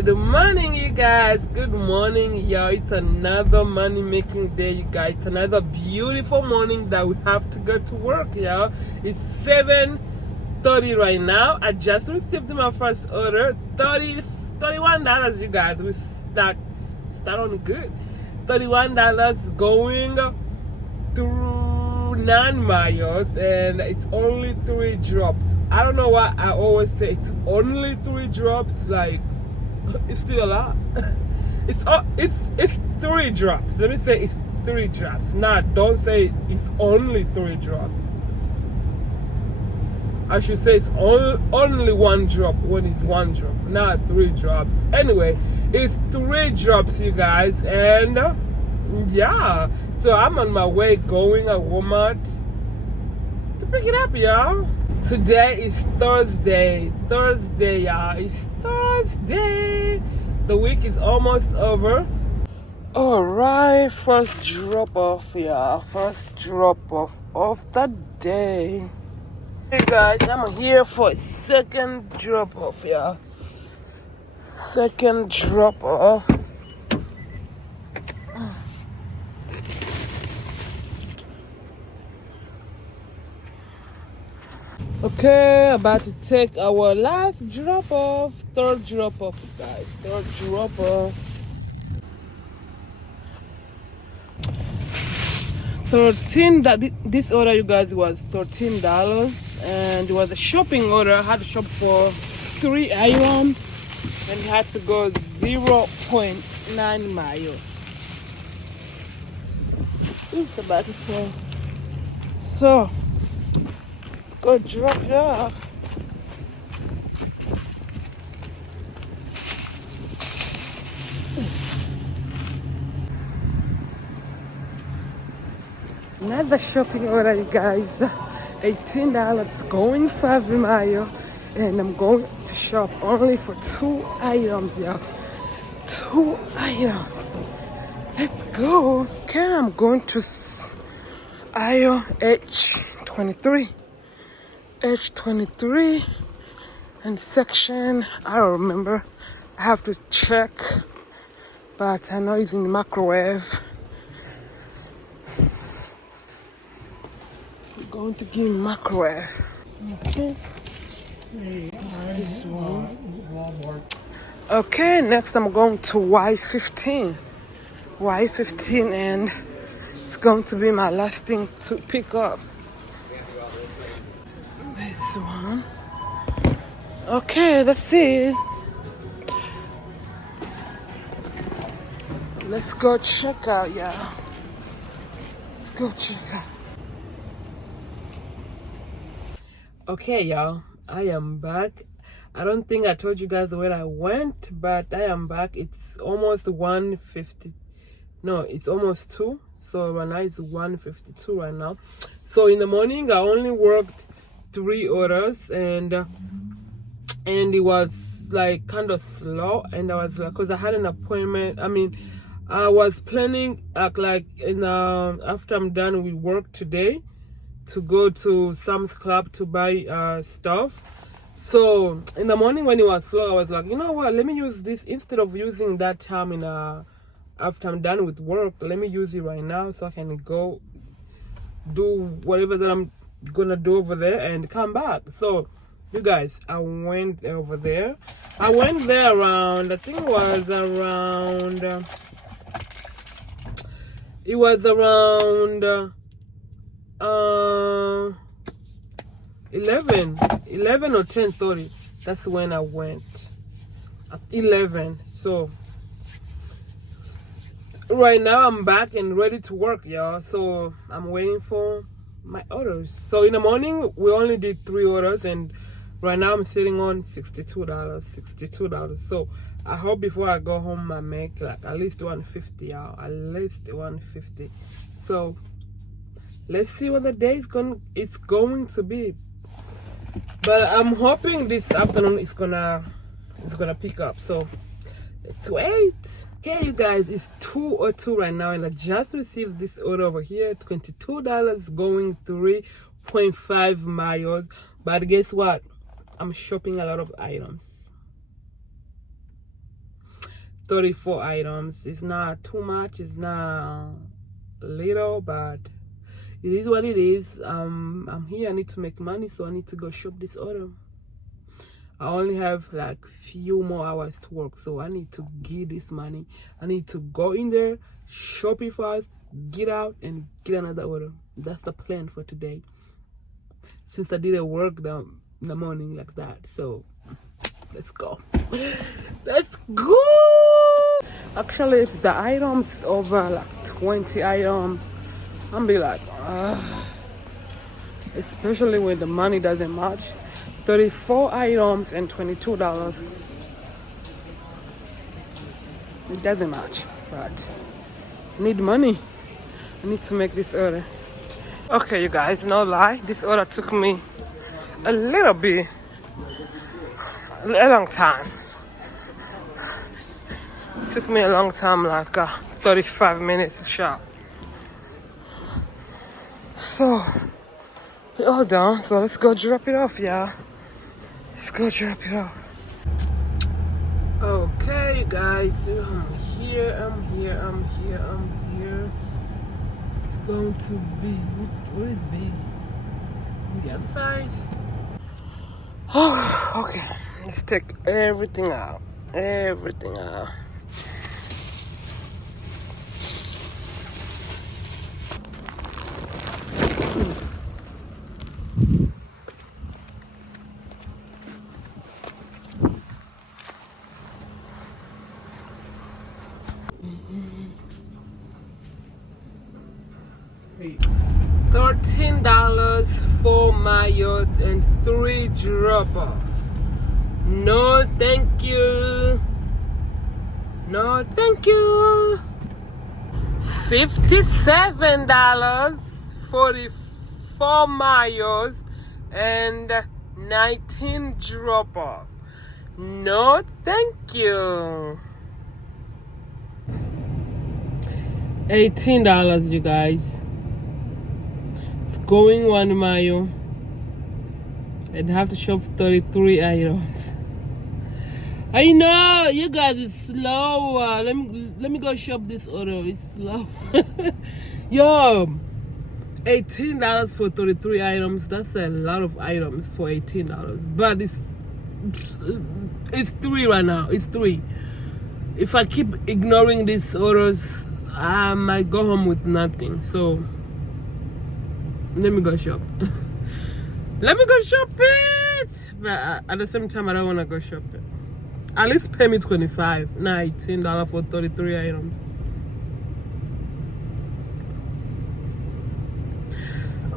Good morning, you guys. Good morning, y'all. It's another money making day, you guys. It's another beautiful morning that we have to go to work, y'all. It's 7:30 right now. I just received my first order, $31, you guys. We start on good. $31 going through 9 miles, and it's only 3 drops. I don't know why I always say it's only 3 drops. Like, it's still a lot. It's 3 drops. Let me say it's 3 drops. Don't say it's only 3 drops. I should say it's only 1 drop when it's 1 drop, not 3 drops. Anyway, it's 3 drops, you guys, and yeah. So I'm on my way going at Walmart to pick it up, y'all. Today is Thursday, y'all. It's Thursday. The week is almost over. All right, first drop off, y'all. First drop off of the day. Hey guys, I'm here for a second drop off, y'all. Second drop off. Okay, about to take our last drop off. Third drop off, guys. Third drop off. 13. This order, you guys, was $13, and it was a shopping order. I had to shop for 3 items, and it had to go 0.9 miles. Oops, about to fall. So go drop it off. Another shopping order, you guys. $18 going 5 miles, and I'm going to shop only for 2 items, y'all. 2 items. Let's go. Okay, I'm going to aisle H23. H23 and section, I don't remember. I have to check, but I know it's in the microwave. I'm going to give microwave. Okay. This one. Okay, next I'm going to Y15. Y15, and it's going to be my last thing to pick up. This one. Okay, let's see. Let's go check out, y'all. Let's go check out. Okay, y'all. I am back. I don't think I told you guys where I went, but I am back. It's almost 1:50. No, it's almost 2. So right now it's 1:52 right now. So in the morning I only worked 3 orders, and it was like kind of slow, and I was like, because I had an appointment. I was planning like in after I'm done with work today to go to Sam's Club to buy stuff. So in the morning when it was slow, I was like, you know what, let me use this instead of using that time in after I'm done with work. Let me use it right now so I can go do whatever that I'm gonna do over there and come back. So you guys, I went over there. I went there around, I think it was around 11 or 10:30. That's when I went at 11. So right now I'm back and ready to work, y'all. So I'm waiting for my orders. So in the morning we only did 3 orders, and right now I'm sitting on $62. So I hope before I go home I make like at least 150, y'all. At least 150. So let's see what the day it's going to be. But I'm hoping this afternoon it's gonna pick up. So let's wait. Okay, you guys, it's 2:02 right now, and I just received this order over here. $22 going 3.5 miles. But guess what? I'm shopping a lot of items. 34 items. It's not too much, it's not little, but it is what it is. I'm here, I need to make money, so I need to go shop this order. I only have like few more hours to work, so I need to get this money. I need to go in there, shop it fast, get out, and get another order. That's the plan for today, since I didn't work in the morning like that. So let's go. Let's go. Actually, if the items over like 20 items, I'm be like, especially when the money doesn't match. 34 items and $22. It doesn't match, but I need money. I need to make this order. Okay, you guys, no lie, this order took me a little bit, a long time. It took me a long time, like 35 minutes to shop. So, we're all done, so let's go drop it off, y'all. Let's go drop it off. Okay, you guys, I'm here. It's going to be, what is B? On the other side? Oh, okay. Let's take everything out. Everything out. $13 for my yacht and 3 drop-off. No, thank you. No, thank you. $57 for the 4 miles and 19 drop-off. No, thank you. $18, you guys. Going 1 mile and have to shop 33 items. I know you guys is slow. Let me go shop this order. It's slow. Yo, $18 for 33 items. That's a lot of items for $18. But it's 3 right now. It's 3. If I keep ignoring these orders, I might go home with nothing. So let me go shop. Let me go shop it. But at the same time, I don't want to go shop it. At least pay me $25, not $18 for 33 items.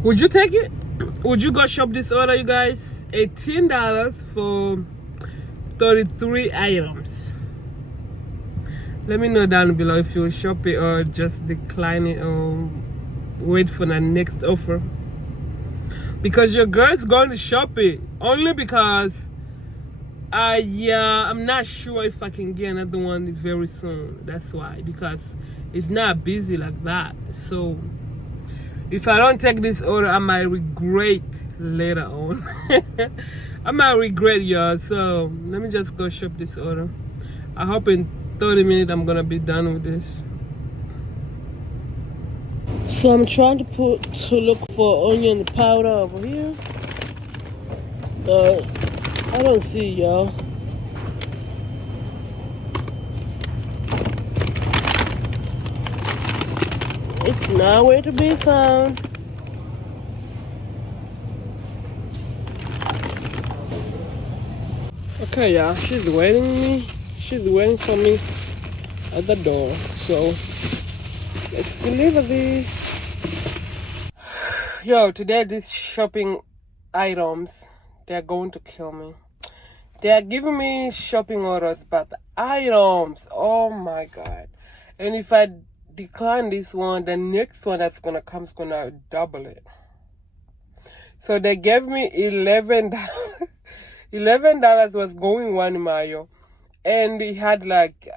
Would you take it? Would you go shop this order, you guys? $18 for 33 items. Let me know down below if you'll shop it or just decline it or wait for the next offer, because your girl's going to shop it only because I'm not sure if I can get another one very soon. That's why, because it's not busy like that. So if I don't take this order, I might regret later on. I might regret, y'all. So let me just go shop this order. I hope in 30 minutes I'm gonna be done with this. So I'm trying to look for onion powder over here, but I don't see, y'all. It's nowhere to be found. Okay, y'all, she's waiting for me at the door. So let's deliver this. Yo, today these shopping items, they're going to kill me. They are giving me shopping orders, but the items, oh my god. And if I decline this one, the next one that's gonna come is gonna double it. So they gave me $11. $11 was going 1 mile, and it had like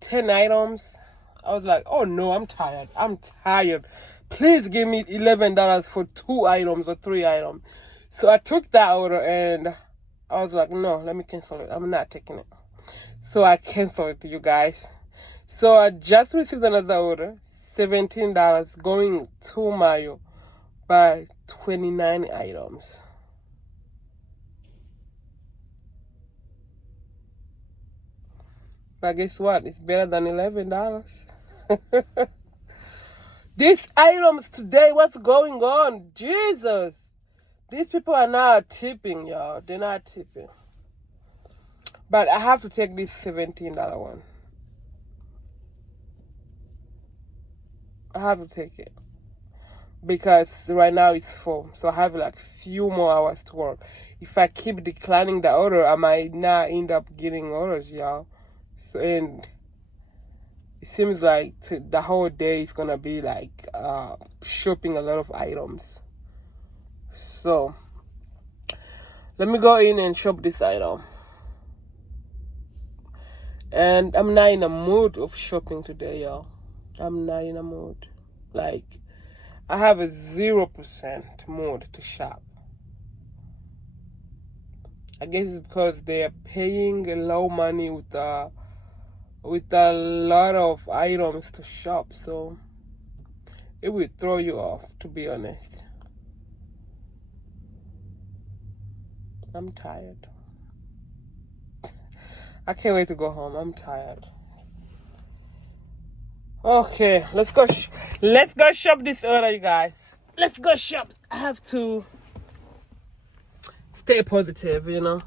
10 items. I was like, oh no, I'm tired. Please give me $11 for 2 items or 3 items. So I took that order and I was like, no, let me cancel it. I'm not taking it. So I canceled it, you guys. So I just received another order, $17, going to Mayo by 29 items. But guess what? It's better than $11. These items today, what's going on? Jesus. These people are not tipping, y'all. They're not tipping. But I have to take this $17 one. I have to take it. Because right now it's full. So I have like few more hours to work. If I keep declining the order, I might not end up getting orders, y'all. So, and it seems like the whole day is gonna be like shopping a lot of items. So let me go in and shop this item. And I'm not in a mood of shopping today, y'all. I'm not in a mood. Like, I have a 0% mood to shop. I guess it's because they're paying low money with a lot of items to shop, so it will throw you off, to be honest. I'm tired. I can't wait to go home. I'm tired. Okay, let's go shop this order, you guys. Let's go shop. I have to stay positive, you know.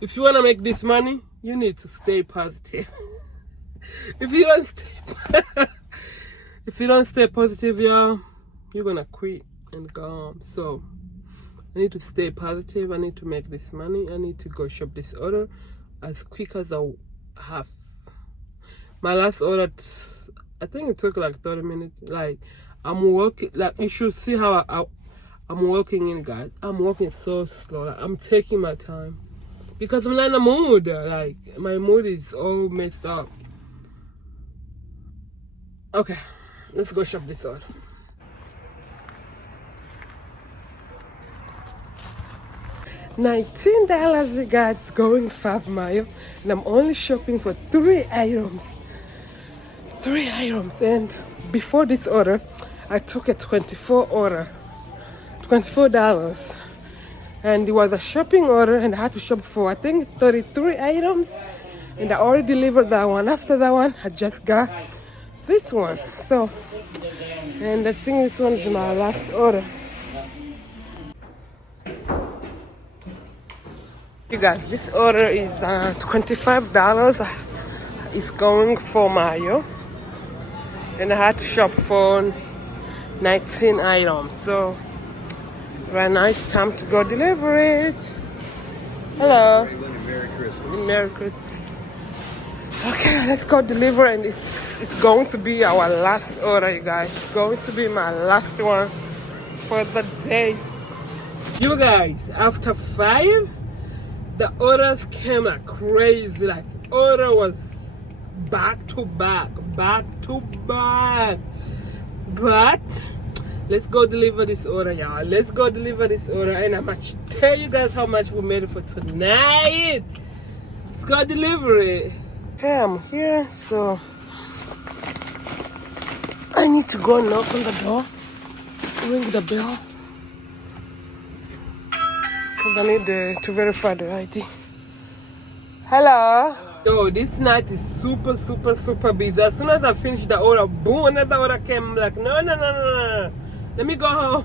If you want to make this money, you need to stay positive. If you don't stay positive, y'all, you're gonna quit and go home. So I need to stay positive. I need to make this money. I need to go shop this order as quick as I have. My last order, I think it took like 30 minutes. Like, I'm working, like, you should see how I'm working in, guys. I'm working so slow. Like, I'm taking my time because I'm not in a mood. Like, my mood is all messed up. Okay, let's go shop this order. $19, you guys, going 5 miles, and I'm only shopping for 3 items. 3 items. And before this order, I took a $24, and it was a shopping order, and I had to shop for, I think, 33 items, and I already delivered that one. After that one, I just got this one. So, and I think this one is my last order. You guys, this order is $25. It's going for Mayo, and I had to shop for 19 items. So right now it's time to go deliver it. Hello. Merry Christmas. Okay, let's go deliver, and it's going to be our last order, you guys. It's going to be my last one for the day. You guys, after 5, the orders came like crazy. Like, order was back to back. But let's go deliver this order, y'all. Let's go deliver this order, and I'm gonna tell you guys how much we made for tonight. Let's go deliver it. Okay, I'm here, so I need to go knock on the door, ring the bell, because I need to verify the ID. Hello. Yo, this night is super busy. As soon as I finished the order, boom, another order came. I'm like, no. Let me go home.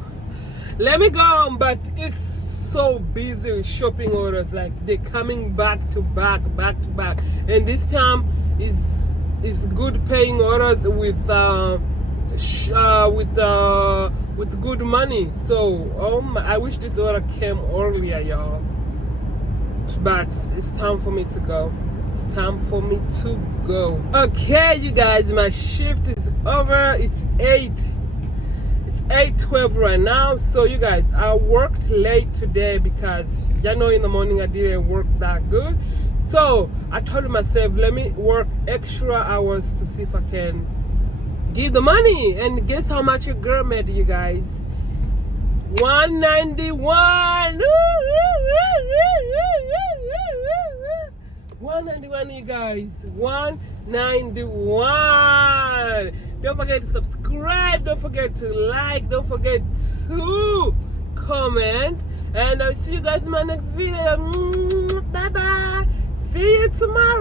But it's so busy with shopping orders. Like, they're coming back to back. And this time is good paying orders with good money. So I wish this order came earlier, y'all. But it's time for me to go. Okay, you guys, my shift is over. It's 8:12 right now. So you guys, I worked late today because y'all know in the morning I didn't work that good. So I told myself, let me work extra hours to see if I can get the money. And guess how much your girl made, you guys? $191. 191, you guys. 191. Don't forget to subscribe. Don't forget to like. Don't forget to comment. And I'll see you guys in my next video. Bye bye. See you tomorrow.